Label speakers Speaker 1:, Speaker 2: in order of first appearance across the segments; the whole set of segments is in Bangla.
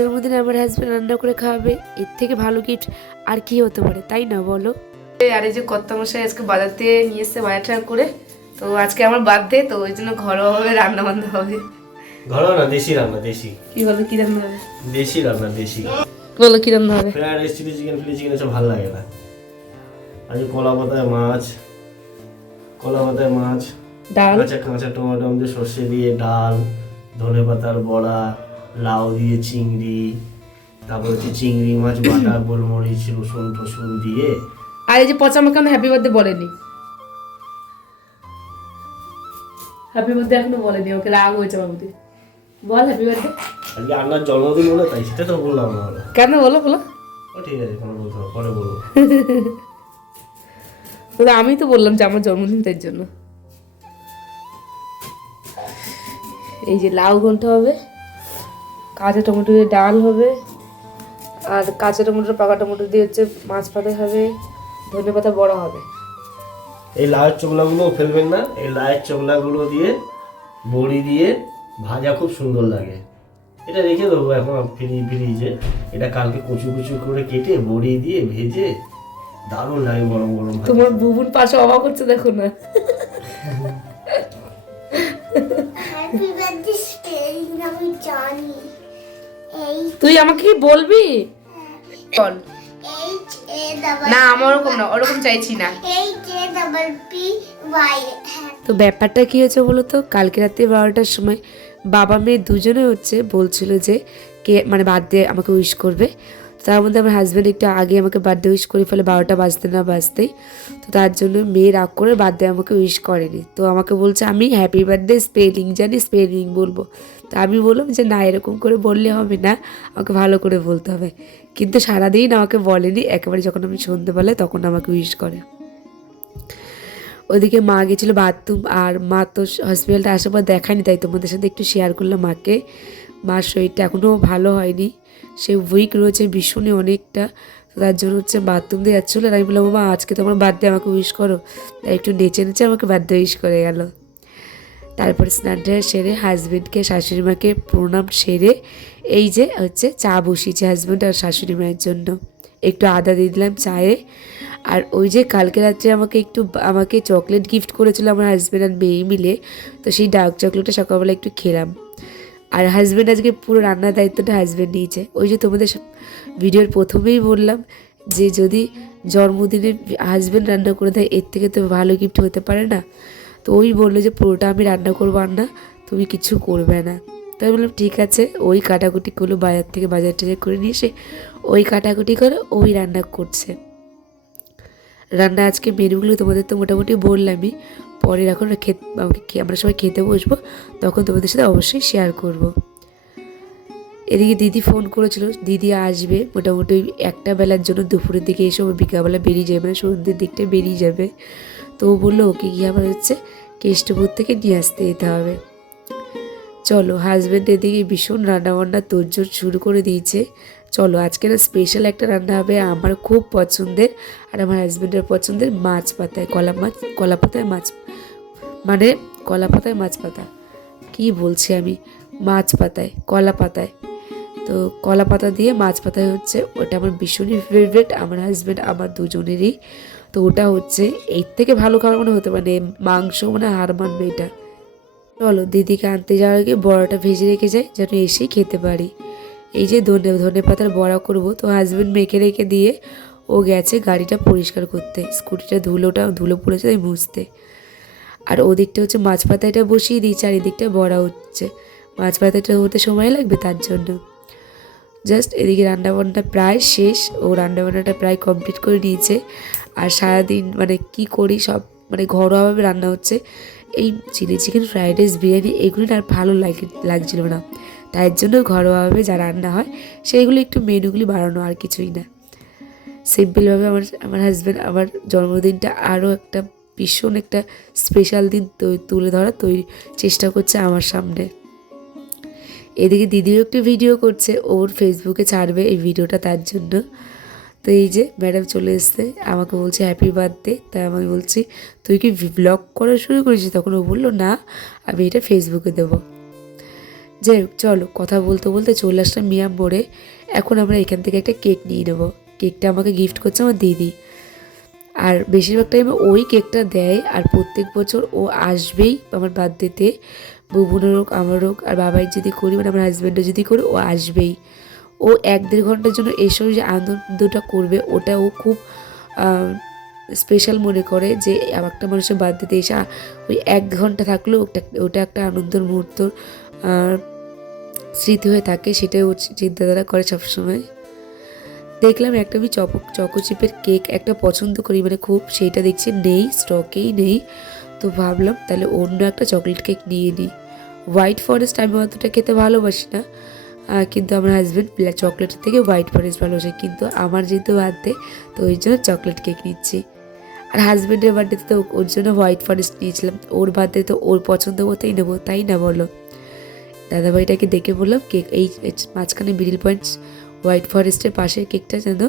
Speaker 1: জন্মদিনে আমার হাজব্যান্ড রান্না করে খাওয়াবে এর থেকে ভালো গিফট আর কি হতে পারে তাই না বলো? আর এই যে কর্তা মশাই আজকে বাজার থেকে নিয়ে এসছে বাজার করে তো আজকে আমার বার্থডে তো ওই জন্য ঘরোয়াভাবে রান্না বান্না হবে।
Speaker 2: ঘরোয়া না দেশি রান্না দেশি।
Speaker 1: কি বলো কি রান্না হবে?
Speaker 2: দেশি রান্না দেশি।
Speaker 1: বলো কি রান্না হবে?
Speaker 2: ফ্রাইড রাইস চিলি চিকেন ফিলি চিকেন এসব ভালো লাগে না। আজ কলা পাতায় মাছ কলা পাতায় মাছ
Speaker 1: ডাল?
Speaker 2: কাঁচা কাঁচা টমেটো দিয়ে সর্ষে দিয়ে ডাল ধনে পাতার বড়া লাউ দিয়ে চিংড়ি তারপর হচ্ছে চিংড়ি মাছ বাটা গোলমরিচ রসুন টসুন দিয়ে।
Speaker 1: আর এই যে পচা আমাকে হ্যাপি বার্থডে বলেনি? হ্যাপি বার্থডে এখনও বলেনি ওকে রাগ হয়েছে বাবুদি বল হ্যাপি বার্থডে
Speaker 2: আজকে আন্নার জন্মদিন বলে তাই সেটা তো বললাম না।
Speaker 1: কেন বলো বলো।
Speaker 2: ও ঠিক আছে কোনো বলতে পরে বলব।
Speaker 1: তো আমি তো বললাম যে আমার জন্মদিন তার জন্য। এই যে লাউ ঘন্ট হবে কাঁচা টমেটো দিয়ে ডাল হবে আর কাঁচা টমেটো পাকা টমেটো দিয়ে হচ্ছে মাছ পাতা হবে ধনে পাতা বড় হবে।
Speaker 2: এই লাউয়ের চোখলাগুলো ফেলবেন না এই লাউয়ের চোখলাগুলো দিয়ে বড়ি দিয়ে ভাজা খুব সুন্দর লাগে। এটা রেখে দেবো এখন ফ্রি ফ্রিজে। এটা কালকে কুচু কুচু করে কেটে বড়ি দিয়ে ভেজে দারুণ লাগে গরম গরম
Speaker 1: তোমার বুবুর পাশে অবাক হচ্ছে দেখো না।
Speaker 3: জানি।
Speaker 1: তুই আমাকে কি বলবি? বল। না আমার ওরকম না ওরকম চাইছি না। তো ব্যাপারটা কি হয়েছে বলো তো? কালকে রাত্রি বারোটার সময় বাবা মেয়ে দুজনে হচ্ছে বলছিল যে কে মানে বার্থডে আমাকে উইশ করবে। তার মধ্যে আমার হাজব্যান্ড একটু আগে আমাকে বার্থডে উইশ করে ফেলে বারোটা বাজতে না বাজতেই। তো তার জন্য মেয়ে রাগ করে বার্থডে আমাকে উইশ করেনি। তো আমাকে বলছে আমি হ্যাপি বার্থডে স্পেলিং জানি স্পেলিং বলব? তো আমি বললাম যে, না, এরকম করে বললে হবে না, আমাকে ভালো করে বলতে হবে। কিন্তু সারাদিন আমাকে বলেনি। একেবারে যখন আমি সন্ধেবেলায় তখন আমাকে উইশ করে। ওদিকে মা গেছিল বাথরুম আর মা তো হসপিটালটা আসার পর দেখায়নি, তাই তোমাদের সাথে একটু শেয়ার করলাম মাকে। মার শরীরটা এখনও ভালো হয়নি। সে উইক রয়েছে ভীষণই অনেকটা। তার জন্য হচ্ছে বাথরুম দিয়ে যাচ্ছিল। আর আমি বললাম, মা, আজকে তোমার বার্থডে আমাকে উইশ করো। তাই একটু নেচে নেচে আমাকে বার্থডে উইশ করে গেল। তারপরে স্নানটা সেরে হাজব্যান্ডকে শাশুড়ি মাকে প্রণাম সেরে এই যে হচ্ছে চা বসিয়েছে হাজব্যান্ড আর শাশুড়ি মায়ের জন্য। একটু আদা দিয়ে দিলাম চায়ে। আর ওই যে কালকে রাত্রে আমাকে একটু আমাকে চকলেট গিফট করেছিল আমার হাজব্যান্ড আর মেয়ে মিলে, তো সেই ডার্ক চকলেটটা সকালবেলা একটু খেলাম। আর হাজব্যান্ড আজকে পুরো রান্নার দায়িত্বটা হাজব্যান্ড নিয়েছে। ওই যে তোমাদের ভিডিওর প্রথমেই বললাম যে যদি জন্মদিনে হাজব্যান্ড রান্না করে দেয়, এর থেকে তো ভালো গিফট হতে পারে না। তো ওই বলল যে, পুরোটা আমি রান্না করব আর না, তুমি কিছু করবে না। তো আমি বললাম, ঠিক আছে। ওই কাটাকুটি করল বাজার থেকে বাজার টাজার করে নিয়ে এসে ওই কাটাকুটি করে ওই রান্না করছে। রান্না আজকে মেনুগুলো তোমাদের তো মোটামুটি বললামই। পরে এখন খেতে, আমাকে আমরা সবাই খেতে বসবো, তখন তোমাদের সাথে অবশ্যই শেয়ার করব। এদিকে দিদি ফোন করেছিল, দিদি আসবে। মোটামুটি একটা বেলার জন্য দুপুরের দিকে এসে বিকালবেলা বেরিয়ে যাবে মানে সন্ধ্যের দিকটা বেরিয়ে যাবে। তো ও বলল, ওকে গিয়ে আবার হচ্ছে কেষ্টপুর থেকে নিয়ে আসতে যেতে হবে। চলো হাজব্যান্ড এদিকে ভীষণ রান্নাবান্না তোড়জোড় শুরু করে দিয়েছে। চলো, আজকে না স্পেশাল একটা রান্না হবে আমার খুব পছন্দের আর আমার হাজব্যান্ডের পছন্দের মাছ পাতায়, কলা মাছ, কলা পাতায় মাছ মানে কলা পাতায় মাছ পাতা। কি বলছি আমি? মাছ পাতায়, কলা পাতায়। তো কলা পাতা দিয়ে মাছ পাতায় হচ্ছে, ওটা আমার ভীষণই ফেভারিট আমার হাজব্যান্ড আমার দুজনেরই। তো ওটা হচ্ছে, এর থেকে ভালো খাবার মনে হতে পারে মাংস মানে হার মানবে এটা। চলো, দিদিকে আনতে যাওয়ার আগে বড়াটা ভেজে রেখে যাই, যেন এসেই খেতে পারি। এই যে ধনে ধনে পাতার বড়া করব, তো হাজব্যান্ড মেখে রেখে দিয়ে ও গেছে গাড়িটা পরিষ্কার করতে। স্কুটিটা ধুলোটা ধুলো পড়েছে তাই মুছতে আর ওদিকটা হচ্ছে মাছ পাতাটা বসিয়ে দিয়েছে আর এদিকটা বড়া হচ্ছে। মাছ পাতাটা হতে সময় লাগবে তার জন্য। জাস্ট এদিকে রান্নাবান্না প্রায় শেষ, ও রান্নাবান্নাটা প্রায় কমপ্লিট করে নিয়েছে। আর সারাদিন মানে কি করি সব মানে ঘরোয়াভাবে রান্না হচ্ছে, এই chilli chicken, fried rice, biryani এগুলো আর ভালো লাগে, লাগছিল না। তাই জন্য ঘরোয়াভাবে যা রান্না হয় সেইগুলো একটু মেনুগুলি বাড়ানো আর কিছুই না। সিম্পলভাবে আমার আমার হাজব্যান্ড আমার জন্মদিনটা আরও একটা ভীষণ একটা স্পেশাল দিন তুলে ধরার তৈরি চেষ্টা করছে আমার সামনে। এদিকে দিদিও একটু ভিডিও করছে, ওর ফেসবুকে ছাড়বে এই ভিডিওটা তার জন্য। তো এই যে ম্যাডাম চলে এসছে, আমাকে বলছে হ্যাপি বার্থডে তাই আমি বলছি, তুই কি ব্লগ করা শুরু করেছিস? তখন ও বলল, না, আমি এটা ফেসবুকে দেবো। যাই হোক চলো কথা বলতে বলতে চলে আসলাম মিয়া মোড়ে। এখন আমরা এখান থেকে একটা কেক নিয়ে নেব। কেকটা আমাকে গিফট করছে আমার দিদি। আর বেশিরভাগ টাইমে ওই কেকটা দেয় আর প্রত্যেক বছর ও আসবেই আমার বার্থডেতে বুবুনের হোক, আমার হোক, আর বাবাই যদি করি মানে আমার হাজব্যান্ডও যদি করি, ও আসবেই। ও এক দেড় ঘণ্টার জন্য এসব যে আনন্দটা করবে, ওটা ও খুব স্পেশাল মনে করে যে একটা মানুষের বার্থডেতে এসে ওই এক ঘণ্টা থাকলেও ওটা ওটা একটা আনন্দের মুহূর্ত স্মৃতি হয়ে থাকে, সেটাই ও চিন্তাধারা করে সবসময়। দেখলাম একটা আমি চপ চকো চিপের কেক একটা পছন্দ করি মানে খুব সেইটা দেখছি নেই, স্টকেই নেই। তো ভাবলাম তাহলে অন্য একটা চকলেট কেক নিয়ে নিই। হোয়াইট ফরেস্ট আমি অতটা খেতে ভালোবাসি না। কিন্তু আমার হাজব্যান্ড ব্ল্যাক চকলেটের থেকে হোয়াইট ফরেস্ট ভালোবাসে কিন্তু আমার যেহেতু বার্থডে তো ওই জন্য চকলেট কেক নিচ্ছি। আর হাজব্যান্ডের বার্থডেতে তো ওর জন্য হোয়াইট ফরেস্ট নিয়েছিলাম। ওর বার্থডে তো ওর পছন্দ মতোই নেব, তাই না বলো? দাদাভাইটাকে দেখে বললাম, কেক এই মাঝখানে মিডিল পয়েন্ট হোয়াইট ফরেস্টের পাশের কেকটা যেন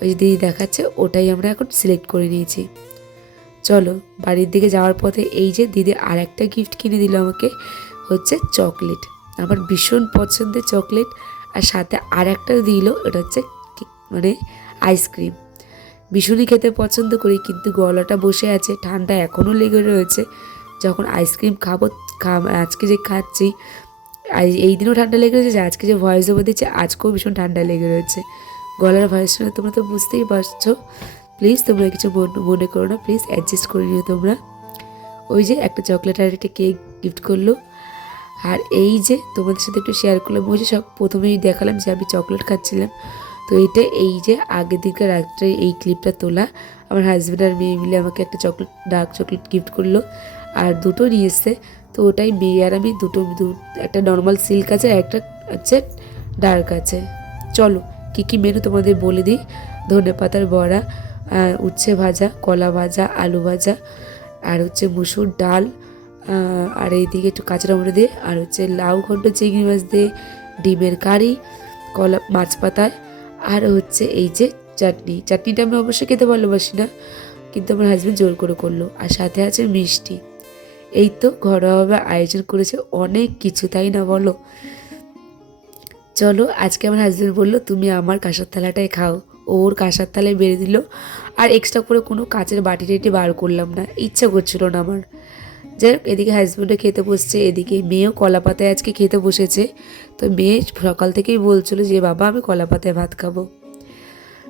Speaker 1: ওই যে দিদি দেখাচ্ছে, ওটাই আমরা এখন সিলেক্ট করে নিয়েছি। চলো, বাড়ির দিকে যাওয়ার পথে এই যে দিদি আর একটা গিফট কিনে দিল আমাকে, হচ্ছে চকলেট আমার ভীষণ পছন্দের চকলেট আর সাথে আর একটা দিল, ওটা হচ্ছে মানে আইসক্রিম ভীষণই খেতে পছন্দ করি, কিন্তু গলাটা বসে আছে, ঠান্ডা এখনও লেগে রয়েছে। যখন আইসক্রিম খাব আজকে যে খাচ্ছি এই দিনও ঠান্ডা লেগে রয়েছে আজকে যে ভয়েস ওভার দিচ্ছে, আজকেও ভীষণ ঠান্ডা লেগে রয়েছে। গলার ভয়েস শুনে তোমরা তো বুঝতেই পারছ। প্লিজ তোমরা কিছু মনে করো না প্লিজ অ্যাডজাস্ট করে নিও তোমরা। ওই যে একটা চকলেট আর একটা কেক গিফট করল। আর এই যে তোমাদের সাথে একটু শেয়ার করলাম, ওই যে সব প্রথমেই দেখালাম যে আমি চকলেট খাচ্ছিলাম। তো এইটা এই যে আগের দিনকার রাত্রে এই ক্লিপটা তোলা। আমার হাজব্যান্ড আর মেয়ে মিলে আমাকে একটা চকলেট ডার্ক চকলেট গিফট করল আর দুটো নিয়ে তো ওটাই মেয়ে আর আমি দুটো একটা নর্মাল সিল্ক আছে একটা হচ্ছে ডার্ক আছে। চলো, কী কী মেনু তোমাদের বলে দিই? ধনে পাতার বড়া উচ্ছে ভাজা, কলা ভাজা, আলু ভাজা, আর হচ্ছে মুসুর ডাল আর এইদিকে একটু কাঁচা টমেটো দিয়ে, আর হচ্ছে লাউ ঘন্ট, চিংড়ি মাছ দিয়ে, ডিমের কারি, কলা, মাছ পাতায়, আর হচ্ছে এই যে চাটনি। চাটনিটা আমি অবশ্যই খেতে ভালোবাসি না, কিন্তু আমার হাজব্যান্ড জোর করে করল, আর সাথে আছে মিষ্টি। এই তো ঘরোয়াভাবে আয়োজন করেছে অনেক কিছু, তাই না বলো? চলো, আজকে আমার হাজব্যান্ড বলল, তুমি আমার কাঁসার থালাটাই খাও। ওর কাঁসার থালায় বেড়ে দিল, আর এক্সট্রা করে কোনো কাঁচের বাটি টাটি বার করলাম না, ইচ্ছা করছিল না আমার। যাই হোক এদিকে হাজব্যান্ডও খেতে বসছে এদিকে মেয়েও কলা পাতায় আজকে খেতে বসেছে। তো মেয়ে সকাল থেকেই বলছিল যে বাবা আমি কলা পাতায় ভাত খাব।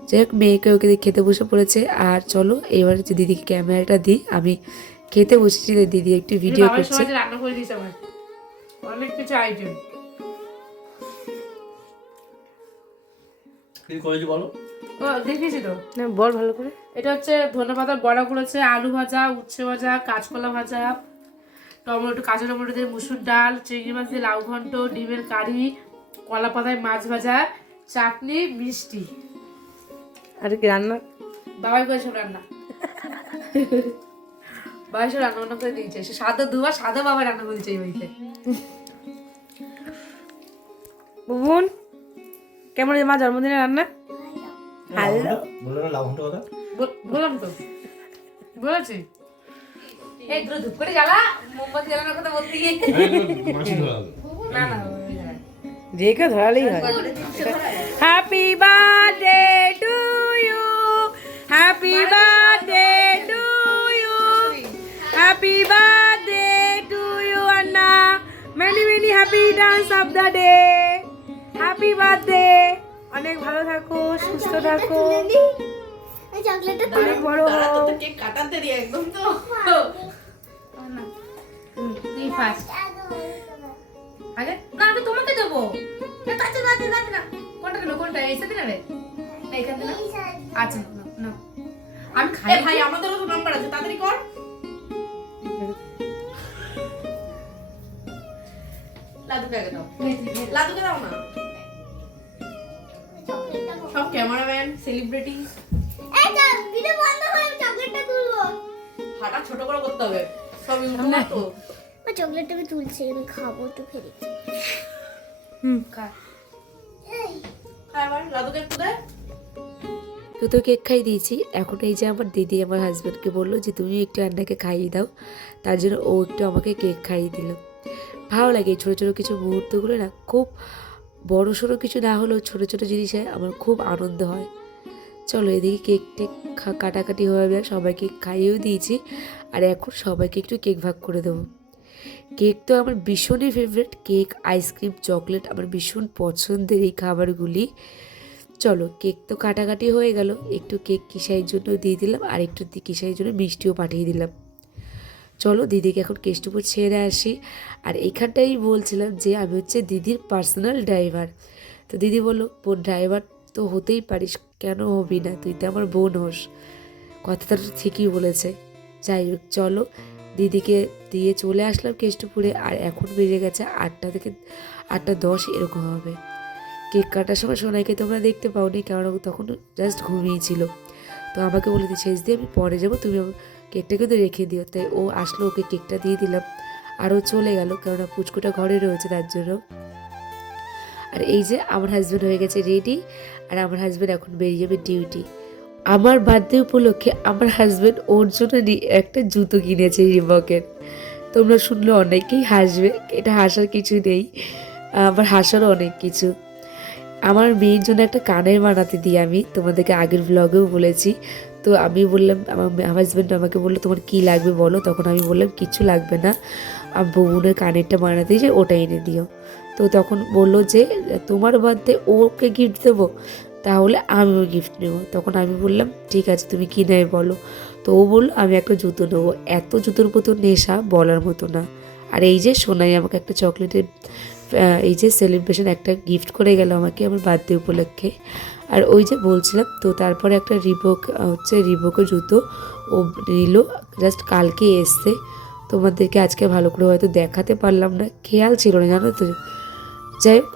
Speaker 1: যাই হোক মেয়েকে ওকে খেতে বসে পড়েছে। আর চলো এবার যে দিদিকে ক্যামেরাটা দিই। আমি খেতে বসেছি দিদি একটু ভিডিও করছে।
Speaker 4: রান্না করে দিয়েছে আমার। অনেক কিছু আইটেম
Speaker 2: বলো?
Speaker 4: দেখিয়েছি তো।
Speaker 5: বল ভালো করে।
Speaker 4: এটা হচ্ছে ধনে পাতার বড়া করেছে আলু ভাজা উচ্ছে ভাজা কাঁচকলা ভাজা টমেটো কাঁচা টমেটো দিয়ে মুসুর ডাল চিংড়ি মাছ দিয়ে লাউ ঘন্ট ডিমের কারি কলা পাতায় মাছ ভাজা চাটনি মিষ্টি।
Speaker 5: আর কি রান্না?
Speaker 4: বাবাই করে সব রান্না? বাবাই সব রান্না বান্না করে দিয়েছে। সে সাদা দুবার সাদা বাবা রান্না করে দিয়েছে এই বাড়িতে।
Speaker 5: বুবুন কেমন মা জন্মদিনের রান্না?
Speaker 2: হ্যালো
Speaker 4: বললাম তো। বলেছি? দুটো ধূপ করে জ্বালা মোমবাতি জ্বালানোর কথা বলতে গিয়ে। না না
Speaker 5: ধরালেই হয়। Happy birthday to you happy birthday to you happy birthday to you Anna many many happy dance of the day happy birthday অনেক ভালো থাকো সুস্থ থাকো। অনেক বড় হও।
Speaker 4: ফার্স্ট আগে? না আমি তোমাকে দেবো। না তাতে তাতে তাতে না। কোনটা দিলো কোনটা? এই সাথে নেবে? থেকে আচ্ছা না আমি খাই ভাই আমাদেরও তো নাম্বার আছে তাড়াতাড়ি কর।
Speaker 6: লাদুকে আগে দাও। লাদুকে দাও না। সব ক্যামেরাম্যান সেলিব্রিটি
Speaker 3: এই তো ভিডিও বন্ধ করে চকলেটটা তুলবো।
Speaker 6: হাঁটা ছোট করে করতে হবে। সব ইউটিউবার তো।
Speaker 3: ওই চকলেটটা আমি তুলছি আমি খাব তো ফেরি।
Speaker 4: খা।
Speaker 6: আবার একটু দে।
Speaker 1: দুটো কেক খাই দিয়েছি। এখন এই যে আমার দিদি আমার হাজব্যান্ডকে বলল যে তুমি একটু আন্নাকে খাইয়ে দাও। তার জন্য ও একটু আমাকে কেক খাইয়ে দিল। ভালো লাগে এই ছোটো ছোটো কিছু মুহূর্তগুলো না। খুব বড় সড়ো কিছু না হলেও ছোটো ছোটো জিনিসে আমার খুব আনন্দ হয়। চলো এদিকে কেক টেক কাটাকাটি হয়ে সবাইকে খাইয়েও দিয়েছি। আর এখন সবাইকে একটু কেক ভাগ করে দেবো। কেক তো আমার ভীষণই ফেভারিট কেক আইসক্রিম চকলেট আমার ভীষণ পছন্দের এই খাবারগুলি। চলো, কেক তো কাটাকাটি হয়ে গেল। একটু কেক কিসাইয়ের জন্য দিয়ে দিলাম, আর একটু কিসাইয়ের জন্য মিষ্টিও পাঠিয়ে দিলাম। চলো, দিদিকে এখন কেষ্টপুর ছেড়ে আসি। আর এইখানটাই বলছিলাম যে, আমি হচ্ছে দিদির পার্সোনাল ড্রাইভার তো দিদি বলল, বোন ড্রাইভার তো হতেই পারিস, কেন হবি না? তুই তো আমার বোন হোস কথাটা ঠিকই বলেছে। যাই হোক, চলো দিদিকে দিয়ে চলে আসলাম কেষ্টপুরে আর এখন বেজে গেছে আটটা থেকে আটটা দশ এরকম হবে। কেক কাটার সময় সোনাইকে তোমরা দেখতে পাওনি কারণ তখন জাস্ট ঘুমিয়েছিল। তো আমাকে বলে দিই শেষ দিয়ে আমি পরে যাব, তুমি আমার কেকটাকে তো রেখে দিও। তাই ও আসলো, ওকে কেকটা দিয়ে দিলাম। আর ও চলে গেল কেননা পুচকুটা ঘরে রয়েছে তার জন্য। আর এই যে আমার হাজব্যান্ড হয়ে গেছে রেডি আর আমার হাজব্যান্ড এখন বেরিয়ে যাবে ডিউটি আমার বার্থডে উপলক্ষে আমার হাজব্যান্ড ওর জন্য একটা জুতো কিনেছে রিবকের তোমরা শুনলে অনেকেই হাসবে, এটা হাসার কিছু নেই আবার হাসারও অনেক কিছু। আমার মেয়ের জন্য একটা কানের বানাতে দিই আমি, তোমাদেরকে আগের ব্লগেও বলেছি। তো আমি বললাম, আমার হাজব্যান্ড আমাকে বলল, তোমার কি লাগবে বলো? তখন আমি বললাম, কিছু লাগবে না আমার বউনের কানেরটা বানাতে যে ওটা এনে দিও। তো তখন বলল যে, তোমার বার্থডে ওকে গিফট দেবো? তাহলে আমিও গিফট নেব। তখন আমি বললাম, ঠিক আছে, তুমি কী নেবে বলো? তো ও বলল, আমি একটা জুতো নেব। এত জুতোর মতো নেশা বলার মতো না। আর এই যে সোনাই আমাকে একটা চকলেটের এই যে সেলিব্রেশন একটা গিফট করে গেল আমাকে আমার বার্থডে উপলক্ষে। আর ওই যে বলছিলাম, তো তারপরে একটা রিবক হচ্ছে রিবকের জুতো ও নিল। জাস্ট কালকে এসছে। তোমাদেরকে আজকে ভালো করে হয়তো দেখাতে পারলাম না। খেয়াল ছিল না, জানো তো। যাই হোক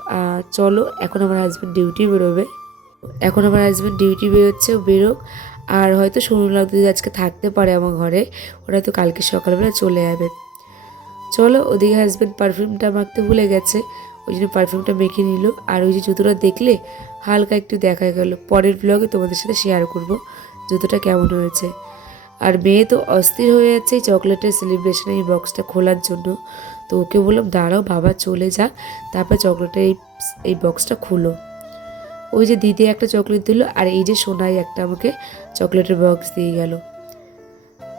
Speaker 1: চলো, এখন আমার হাজব্যান্ড ডিউটি বেরোবে। এখন আমার হাজব্যান্ড ডিউটি বেরোচ্ছে বেরোক। আর হয়তো শুনলাম যদি আজকে থাকতে পারে আমার ঘরে। ওরা তো কালকে সকালবেলা চলে যাবে। চলো, ওদিকে হাজব্যান্ড পারফিউমটা মাখতে ভুলে গেছে। ওই জন্য পারফিউমটা মেখে নিল। আর ওই যে জুতোটা দেখলে, হালকা একটু দেখা গেল। পরের ব্লগে তোমাদের সাথে শেয়ার করব, জুতোটা কেমন হয়েছে। আর মেয়ে তো অস্থির হয়ে যাচ্ছে এই চকলেটের সেলিব্রেশনে এই বক্সটা খোলার জন্য। তো ওকে বললাম, দাঁড়াও, বাবা চলে যা তারপর চকলেটের এই এই বক্সটা খুলো। ওই যে দিদি একটা চকলেট দিল আর এই যে সোনাই একটা আমাকে চকলেটের বক্স দিয়ে গেল।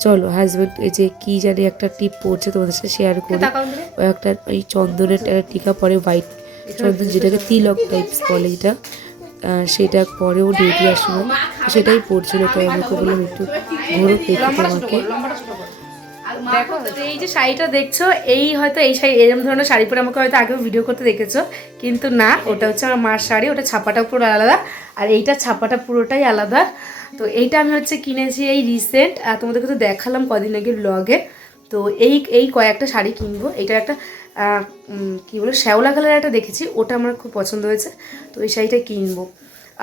Speaker 1: চলো হাজব্যান্ড এই যে কি জানি একটা টিপ পড়ছে তোমাদের সাথে শেয়ার করি। ও একটা ওই চন্দনের একটা টিকা পরে হোয়াইট চন্দন যেটাকে তিলক টাইপস বলে এটা। সেটা পরেও ডিউটি আসলো সেটাই পড়ছিল তো আমাকে বললাম একটু ঘোরো দেখি তোমাকে।
Speaker 4: দেখো তো এই যে শাড়িটা দেখছ, এই হয়তো এই শাড়ি এরকম ধরনের শাড়ি পরে আমাকে হয়তো আগেও ভিডিও করতে দেখেছ, কিন্তু না, ওটা হচ্ছে আমার মার শাড়ি, ওটা ছাপাটা পুরো আলাদা, আর এইটা ছাপাটা পুরোটাই আলাদা। তো এইটা আমি হচ্ছে কিনেছি এই রিসেন্ট আর তোমাদেরকে তো দেখালাম কদিন আগে ব্লগে তো এই এই কয়েকটা শাড়ি কিনবো এটা একটা কি বলে, শ্যাওলা কালার একটা দেখেছি, ওটা আমার খুব পছন্দ হয়েছে, তো এই শাড়িটা কিনবো।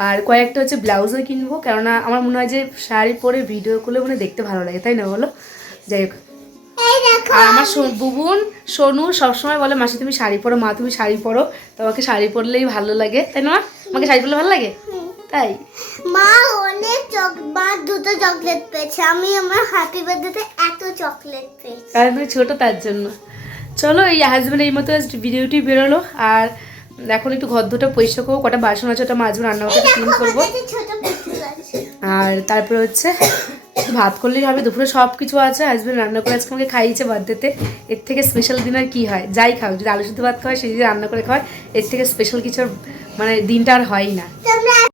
Speaker 4: আর কয়েকটা হচ্ছে ব্লাউজও কিনবো, কেননা আমার মনে হয় যে শাড়ি পরে ভিডিও করলে মানে দেখতে ভালো লাগে, তাই না বলো? যাই হোক। আর আমার বুবুন সোনু সবসময় বলে মাসি তুমি শাড়ি পরো মা তুমি শাড়ি পরো। তোমাকে শাড়ি পরলেই ভালো লাগে। তাই না আমাকে শাড়ি পরলে ভালো লাগে? তাই?
Speaker 3: মা অনেক চক মা দুটো চকলেট পেয়েছে। আমি আমার হ্যাপি বার্থডেতে এত চকলেট পেয়েছি।
Speaker 4: কারণ তুমি ছোট তার জন্য। চলো এই হাজব্যান্ড এই মতো ভিডিওটি বেরোলো। আর এখন একটু ঘর দুটো পরিষ্কার করব। কটা বাসন আছে ওটা মাজবো রান্নাঘরটা ক্লিন করব। আর তারপরে হচ্ছে ভাত করলেই হবে, দুপুরে সব কিছু আছে হাজব্যান্ড রান্না করে আজকে আমাকে খাইয়েছে বার্থডেতে এর থেকে স্পেশাল দিনের কি হয়? যাই খাও, যদি আলু সিদ্ধ ভাত খাওয়ায় সে যদি রান্না করে খাওয়ায়, এর থেকে স্পেশাল কিছু মানে দিনটা আর হয়ই না।